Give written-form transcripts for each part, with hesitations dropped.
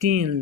3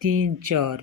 3, 4,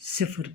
0।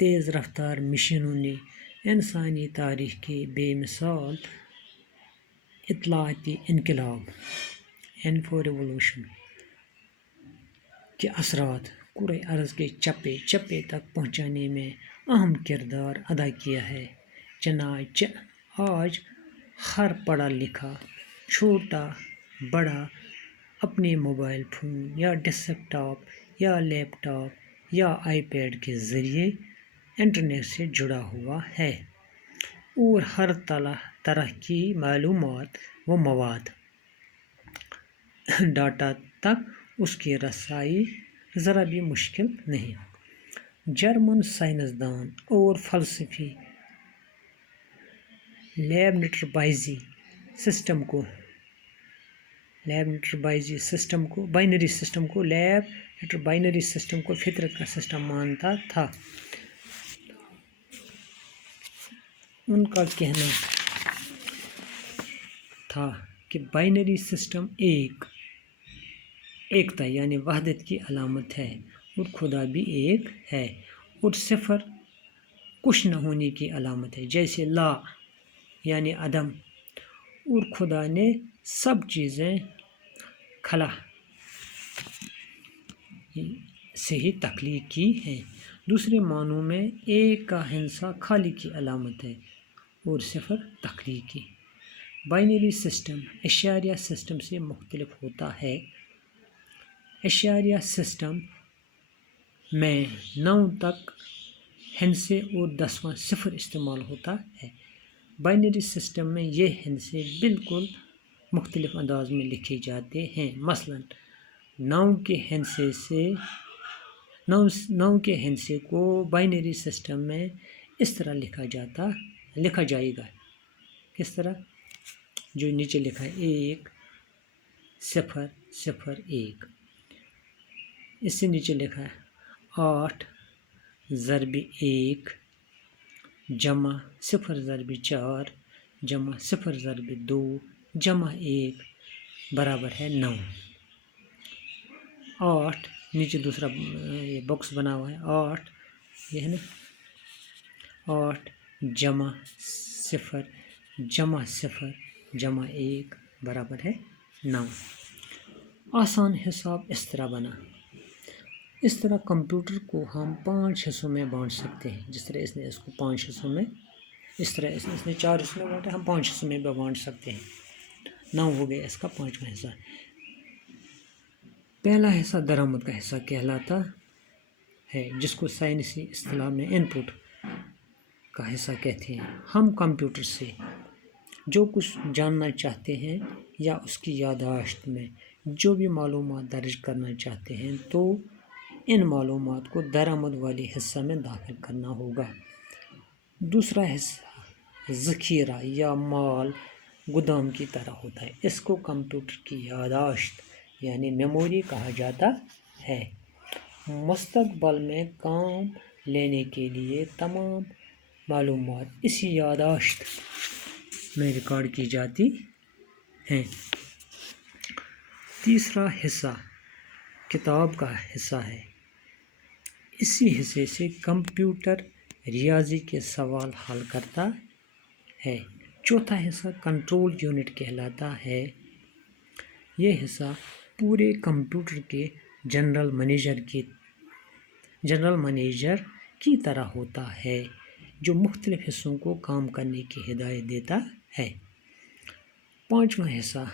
تیز رفتار مشینوں نے انسانی تاریخ کے بے مثال اطلاعاتی انقلاب انفو ریولوشن کے اثرات کرۂ ارض کے چپے چپے تک پہنچانے میں اہم کردار ادا کیا ہے۔ چنانچہ آج ہر پڑھا لکھا چھوٹا بڑا اپنے موبائل فون یا ڈیسک ٹاپ یا لیپ ٹاپ یا آئی پیڈ کے ذریعے انٹرنیٹ سے جڑا ہوا ہے اور ہر طرح کی معلومات و مواد ڈاٹا تک اس کی رسائی ذرا بھی مشکل نہیں۔ جرمن سائنسدان اور فلسفی بائنری سسٹم کو فطرت کا سسٹم مانتا تھا۔ ان کا کہنا تھا کہ بائنری سسٹم ایکتا یعنی وحدت کی علامت ہے اور خدا بھی ایک ہے، اور صفر کچھ نہ ہونے کی علامت ہے، جیسے لا یعنی عدم، اور خدا نے سب چیزیں خلا سے ہی تخلیق کی ہیں۔ دوسرے معنوں میں ایک کا ہندسہ خالق کی علامت ہے اور صفر تخلیقی۔ بائنری سسٹم اشاریہ سسٹم سے مختلف ہوتا ہے۔ اشاریہ سسٹم میں 9 تک ہندسے اور 10واں صفر استعمال ہوتا ہے۔ بائنری سسٹم میں یہ ہندسے بالکل مختلف انداز میں لکھے جاتے ہیں۔ مثلاً 9 کے ہندسے کو بائنری سسٹم میں اس طرح لکھا جائے گا، کس طرح؟ جو نیچے لکھا ہے 1 0 0 1، اس سے نیچے لکھا ہے 8 ضرب 1 جمع 0 ضرب 4 جمع 0 ضرب 2 جمع 1 برابر ہے 9۔ 8 نیچے دوسرا یہ باکس بنا ہوا ہے، 8 یہ ہے نا، 8 جمع 0 جمع 0 جمع 1 برابر ہے 9۔ آسان حساب اس طرح بنا۔ اس طرح کمپیوٹر کو ہم 5 حصوں میں بانٹ سکتے ہیں، جس طرح اس نے اس کو 5 حصوں میں، اس طرح اس نے 4 حصوں میں بانٹا، ہم 5 حصوں میں بھی بانٹ سکتے ہیں۔ 9 ہو گیا اس کا 5واں حصہ۔ پہلا حصہ درآمد کا حصہ کہلاتا ہے، جس کو سائنسی اصطلاح میں ان پٹ کا حصہ کہتے ہیں۔ ہم کمپیوٹر سے جو کچھ جاننا چاہتے ہیں یا اس کی یادداشت میں جو بھی معلومات درج کرنا چاہتے ہیں تو ان معلومات کو درآمد والے حصہ میں داخل کرنا ہوگا۔ دوسرا حصہ ذخیرہ یا مال گودام کی طرح ہوتا ہے، اس کو کمپیوٹر کی یادداشت یعنی میموری کہا جاتا ہے۔ مستقبل میں کام لینے کے لیے تمام معلومات اسی یادداشت میں ریکارڈ کی جاتی ہیں۔ تیسرا حصہ کتاب کا حصہ ہے، اسی حصے سے کمپیوٹر ریاضی کے سوال حل کرتا ہے۔ چوتھا حصہ کنٹرول یونٹ کہلاتا ہے، یہ حصہ پورے کمپیوٹر کے جنرل منیجر کی طرح ہوتا ہے، جو مختلف حصوں کو کام کرنے کی ہدایت دیتا ہے۔ 5واں حصہ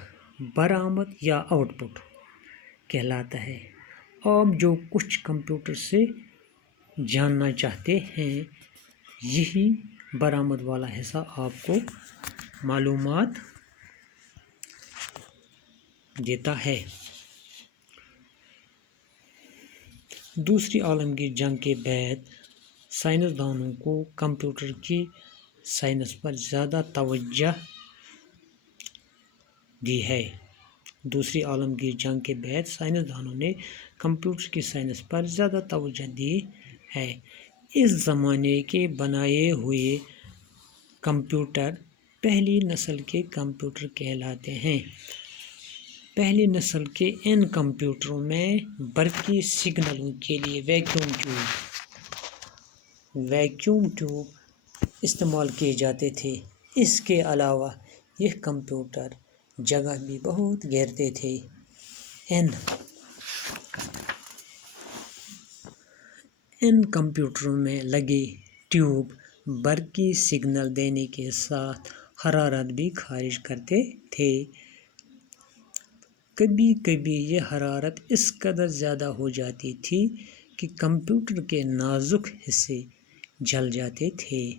برآمد یا آؤٹ پٹ کہلاتا ہے۔ آپ جو کچھ کمپیوٹر سے جاننا چاہتے ہیں، یہی برآمد والا حصہ آپ کو معلومات دیتا ہے۔ دوسری عالمگیر جنگ کے بعد سائنسدانوں کو کمپیوٹر کی سائنس پر زیادہ توجہ دی ہے۔ دوسری عالمگیر جنگ کے بعد سائنسدانوں نے کمپیوٹر کی سائنس پر زیادہ توجہ دی ہے۔ اس زمانے کے بنائے ہوئے کمپیوٹر پہلی نسل کے کمپیوٹر کہلاتے ہیں۔ پہلی نسل کے ان کمپیوٹروں میں برقی سگنلوں کے لیے ویکیوم ٹیوب استعمال کیے جاتے تھے۔ اس کے علاوہ یہ کمپیوٹر جگہ بھی بہت گھیرتے تھے۔ ان کمپیوٹروں میں لگے ٹیوب برقی سگنل دینے کے ساتھ حرارت بھی خارج کرتے تھے۔ کبھی کبھی یہ حرارت اس قدر زیادہ ہو جاتی تھی کہ کمپیوٹر کے نازک حصے جل جاتے تھے۔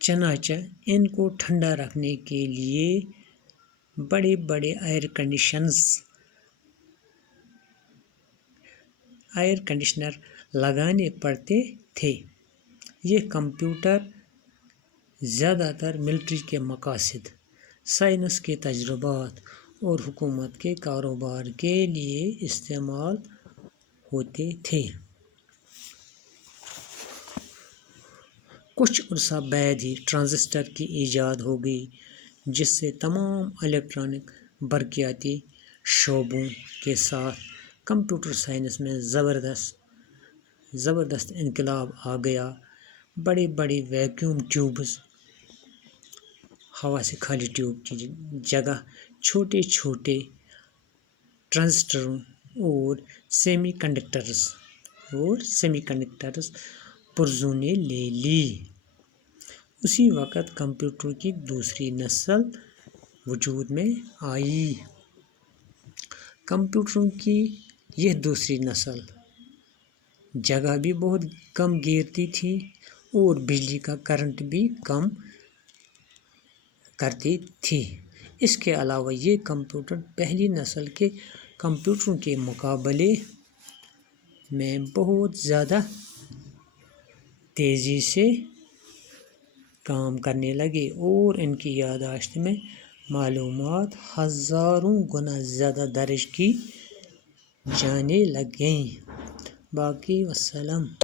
چنانچہ ان کو ٹھنڈا رکھنے کے لیے بڑے بڑے ایئر کنڈیشنر لگانے پڑتے تھے۔ یہ کمپیوٹر زیادہ تر ملٹری کے مقاصد، سائنس کے تجربات اور حکومت کے کاروبار کے لیے استعمال ہوتے تھے۔ کچھ عرصہ بعد ہی ٹرانزسٹر کی ایجاد ہو گئی، جس سے تمام الیکٹرانک برقیاتی شعبوں کے ساتھ کمپیوٹر سائنس میں زبردست انقلاب آ گیا۔ بڑے بڑے ویکیوم ٹیوبز، ہوا سے خالی ٹیوب کی جگہ چھوٹے چھوٹے ٹرانزسٹروں اور سیمی کنڈکٹرز پرزوں نے لے لی۔ اسی وقت کمپیوٹر کی دوسری نسل وجود میں آئی۔ کمپیوٹروں کی یہ دوسری نسل جگہ بھی بہت کم گھیرتی تھی اور بجلی کا کرنٹ بھی کم کرتی تھی۔ اس کے علاوہ یہ کمپیوٹر پہلی نسل کے کمپیوٹروں کے مقابلے میں بہت زیادہ تیزی سے کام کرنے لگے اور ان کی یادداشت میں معلومات ہزاروں گنا زیادہ درج کی جانے لگیں۔ باقی والسلام۔